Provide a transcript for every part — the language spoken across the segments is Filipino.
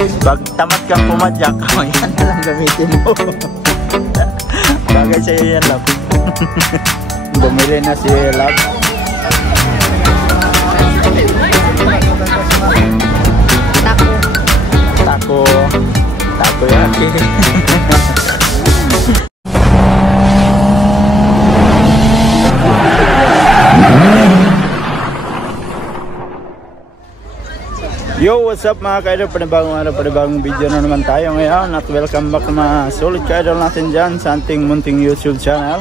Pag tamad kang pumadyak, yan na lang gamitin mo. Bagay sa'yo yan, love. Bumili na si love. Takoyaki. Yo, what's up mga ka-idol? Panibagong araw, panibagong video na naman tayo ngayon. At welcome back mga solid ka-idol natin dyan sa ating munting YouTube channel.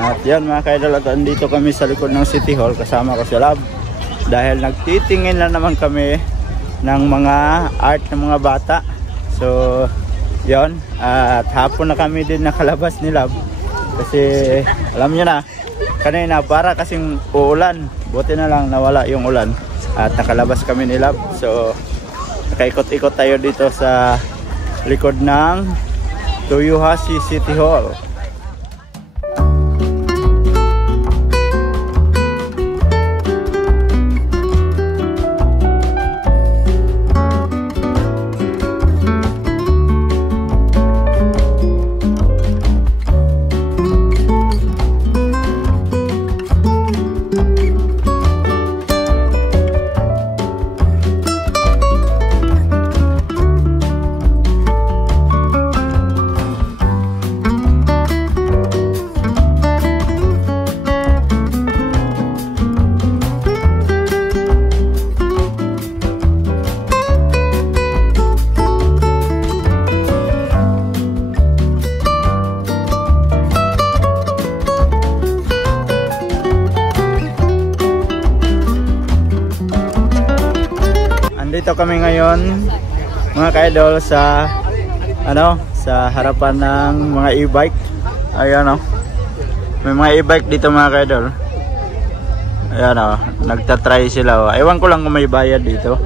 At yan mga ka-idol, at andito kami sa likod ng City Hall. Kasama ko si Love. Dahil nagtitingin na naman kami ng mga art ng mga bata. So, yon. At hapon na kami din nakalabas ni Love. Kasi, alam nyo na, kanina para kasing uulan. Buti na lang nawala yung ulan. At nakalabas kami ni Love. So, nakaikot-ikot tayo dito sa likod ng Toyohashi City Hall. Dito kami ngayon mga ka-idol sa sa harapan ng mga e-bike. Ayan may mga e-bike dito mga ka-idol. Ayan nagta-try sila. Ewan ko lang kung may bayad dito.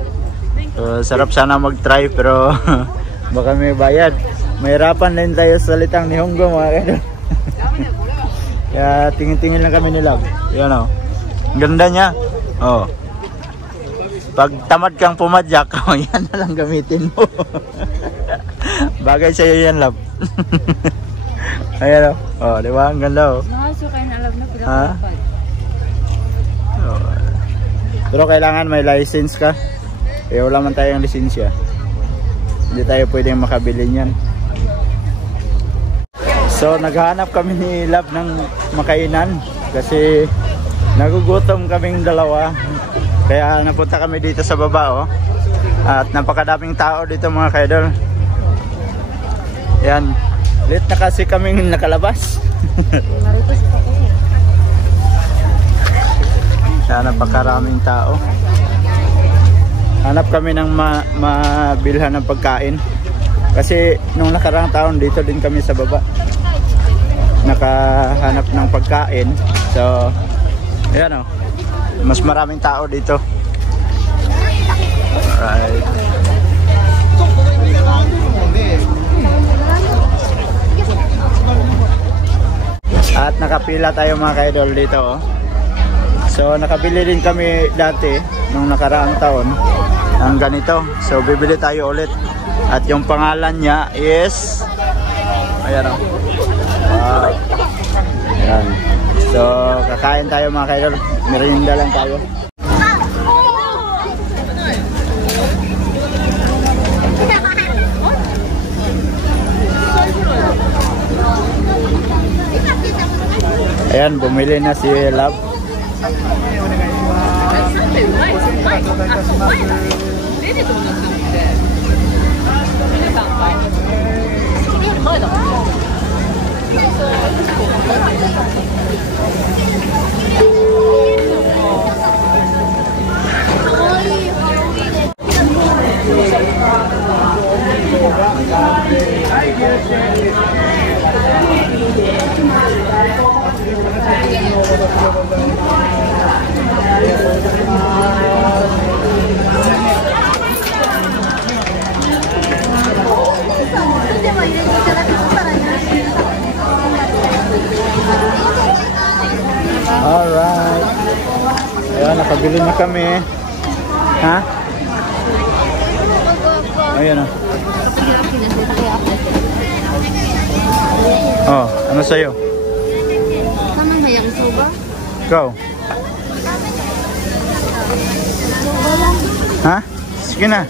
So, sarap sana mag-try pero baka may bayad. Mahirapan din tayo sa salitang Nihongo mga ka-idol. Kaya tingin-tingin lang kami ni Love. Ayan ganda niya. Pag tamad kang pumadyak, yan na lang gamitin mo. Bagay sa'yo yan, Love. Ayan di ba? Ang ganda Pero kailangan may license ka. Kaya wala man tayong lisensya. Hindi tayo pwedeng makabili niyan. So, naghahanap kami ni Love ng makainan. Kasi nagugutom kaming dalawa. Kaya napunta kami dito sa baba At napakadaming tao dito mga ka-idol. Yan. Late na kasi kaming nakalabas. Kaya napakaraming tao. Hanap kami ng mabilhan ng pagkain. Kasi nung nakaraang taon dito din kami sa baba nakahanap ng pagkain. So ayan mas maraming tao dito. Alright. At nakapila tayo mga ka-idol dito So nakabili din kami dati nung nakaraang taon ng ganito. So bibili tayo ulit. At yung pangalan niya is ayan Wow. Ayan. So, kakain tayo mga ka-idol. Merienda lang tayo. Ayan, bumili na si Love. Alright. Ayan, nakabili na kami. Ha? Ayan o. Oh, ano sa'yo? Kaman hayang soba? Ikaw? Ha? Sige na.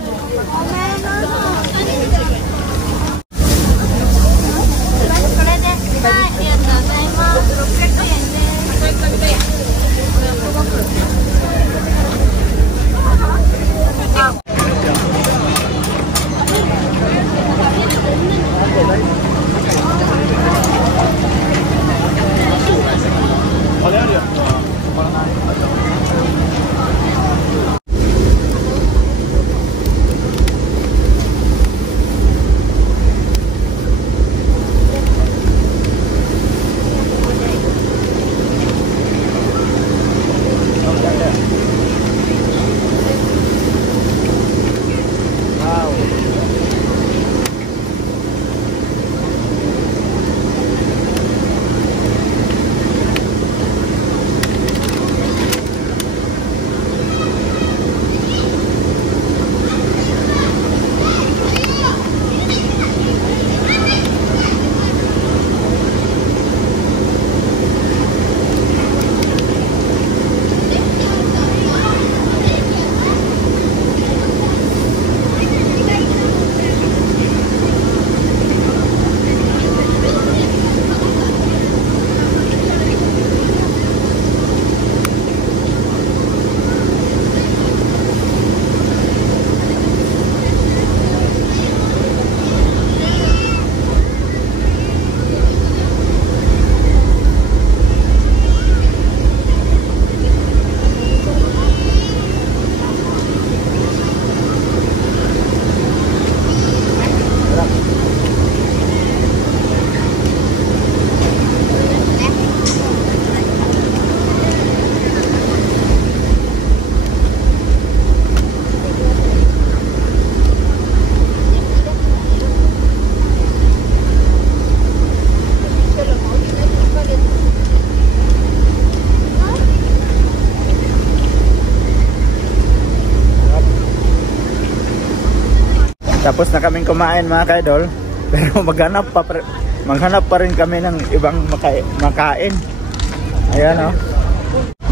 Tapos na kaming kumain mga kaidol. Pero maghanap pa rin kami ng ibang makain. Ayan o.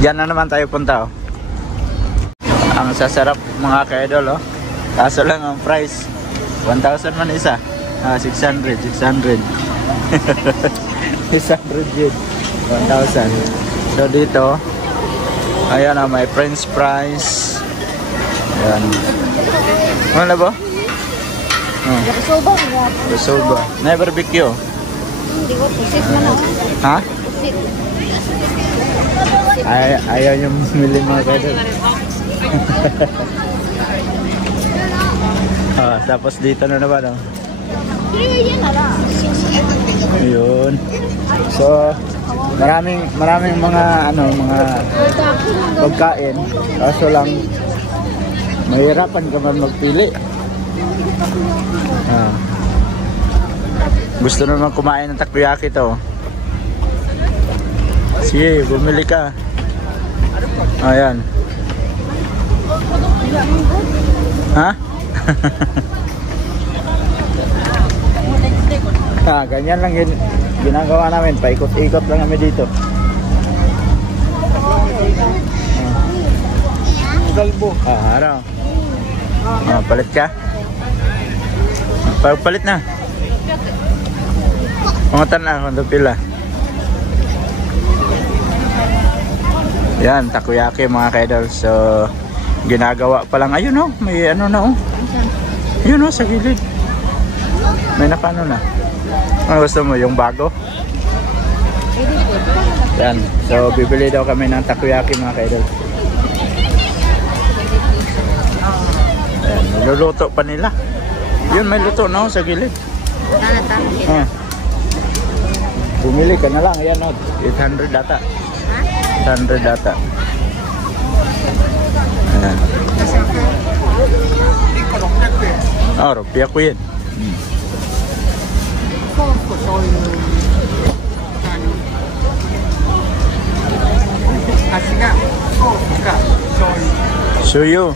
Diyan na naman tayo punta o. Ang sasarap mga kaidol o. Kaso lang ang price 1,000 man isa. 600 600 yun 1,000. So dito ayan o, may french fries. Ayan. Ano na ba? Soba. Soba. Na barbecue. Hindi ko pusit man ako. Ha? Pusit. Ayaw yung mili mga kaidol. Tapos dito na naman oh. Ayun. So maraming mga mga pagkain. Kaso lang mahirapan ka man magpili. Gusto naman kumain ng takoyaki to. Sige, bumili ka. Ayan. Ha? Ganyan lang ginagawa namin. Paikot-ikot lang kami dito. Galbo. Araw. Palit ka? Palit na. Pangutan na kung pila. Yan, takoyaki mga kaidol. So, ginagawa pa lang. Ayun oh, may ano na oh. Ayun oh, sa gilid. May napano na. Ano gusto mo, yung bago? Yan. So, bibili daw kami ng takoyaki mga kaidol. Ayan, niluluto pa nila. Yun, may luto na oh, sa gilid. Bumili ka na lang. Ayan o, 800 data. 800 data. Ayan. Rupiah ko yan. Suyo.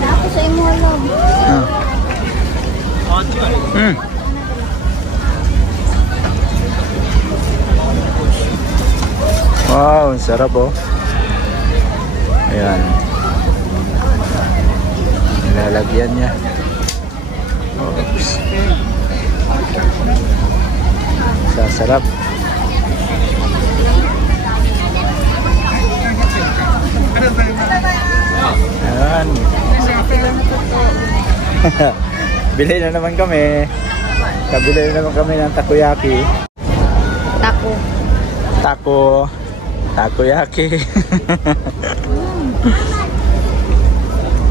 Ako sa imo alam. Ah. Wow, sarap oh. Ayan. Nilalagyan niya. Oops. Sasarap. Ayan. Bili na naman kami. Kabili na naman kami ng takoyaki. Tako. Takoyaki.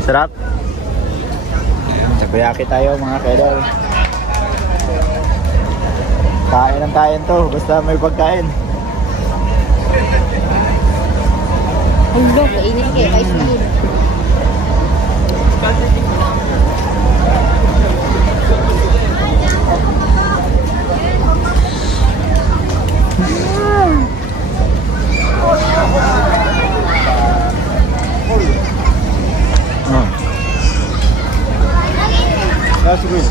Sarap. Takoyaki tayo mga kaidol. Kain ng kain to, basta may pagkain. Ulo, kainit kayo. Ice cream. That's good.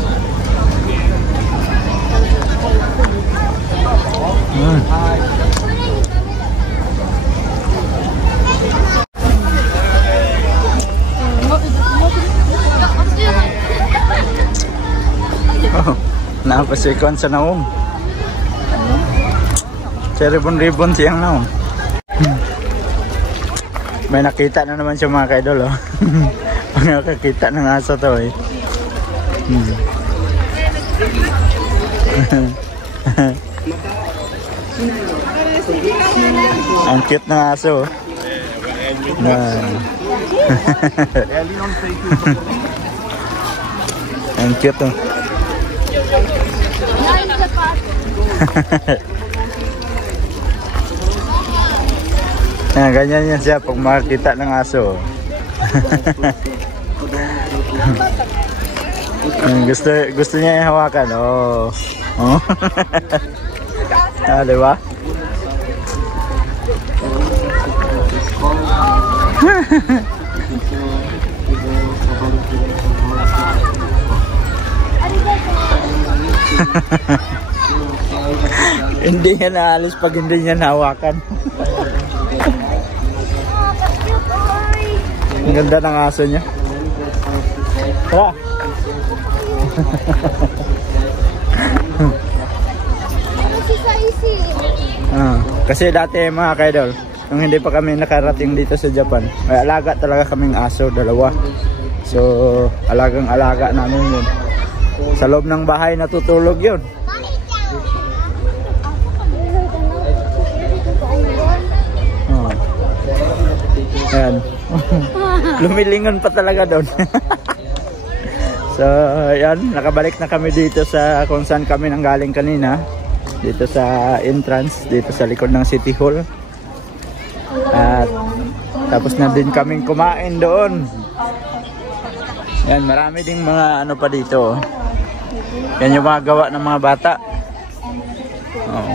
Oh, napasikon sa naong. Ribon siyang naong. May nakita na naman siya mga kaidol oh. Pag nakakita ng aso to eh. Ang cute ng aso. Ang cute oh. Ganyan yan siya pag makakita ng aso. gusto niya yung hawakan. Oh. Ah, diba? Hindi niya naalis pag hindi niya nahawakan. Ang ganda ng aso niya. Tara. Kasi dati mga kaidol, nung hindi pa kami nakarating dito sa Japan, may alaga talaga kaming aso, dalawa. So, alagang-alaga namin yun. Sa loob ng bahay natutulog yun. Ayan. Lumilingon pa talaga doon. So, ayan, nakabalik na kami dito sa kung saan kami nanggaling kanina. Dito sa entrance, dito sa likod ng City Hall. At tapos na din kaming kumain doon. Yan, marami ding mga ano pa dito. Yan yung mga gawa ng mga bata. Oh.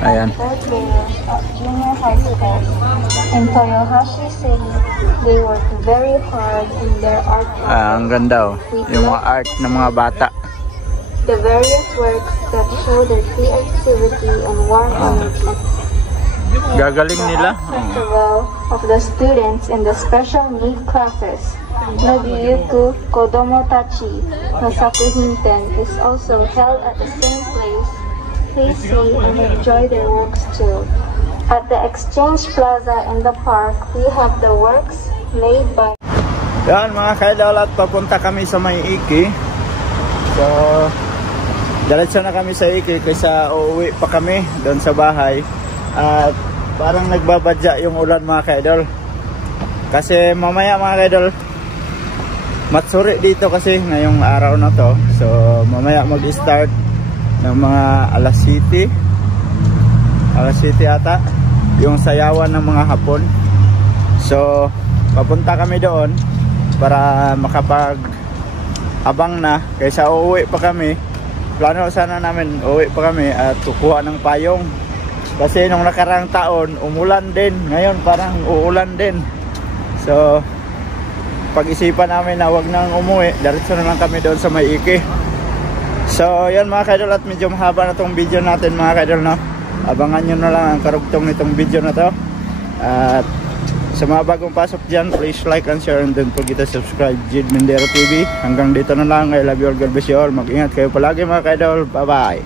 Ayan. In Toyohashi City, they work very hard in their art. Ang ganda oh. Yung mga art ng mga bata. The various works that show their creativity and warm energy. Gagaling nila. Festival of the students in the special need classes, Nobiyuku Kodomo Tachi no Sakuhinten, is also held at the same place. Please see and enjoy their works too. At the Exchange Plaza in the park, we have the works made by... Yan mga kaidol, at papunta kami sa may Iki. So, diretso na kami sa Iki kaysa uuwi pa kami doon sa bahay. At parang nagbabadya yung ulan mga kaidol. Kasi mamaya mga kaidol, matsuri dito kasi ngayong araw na to. So, mamaya mag-start ng mga alas 7 ata yung sayawan ng mga Hapon. So papunta kami doon para makapag abang na kaysa uuwi pa kami. Plano sana namin uuwi pa kami at kukuha ng payong. Kasi nung nakarang taon, umulan din. Ngayon parang uulan din. So, pag-isipan namin na wag nang umuwi. Diretso na lang kami doon sa May Iki. So, yan mga kaidol, at medyo mahaba na tong video natin mga kaidol, no? Abangan nyo na lang ang karugtong nitong video na to. At sa mga bagong pasok dyan, please like and share, and don't forget to subscribe Jid Mindero TV. Hanggang dito na lang. I love you all. God bless you all. Mag-ingat kayo palagi mga kaidol. Bye bye.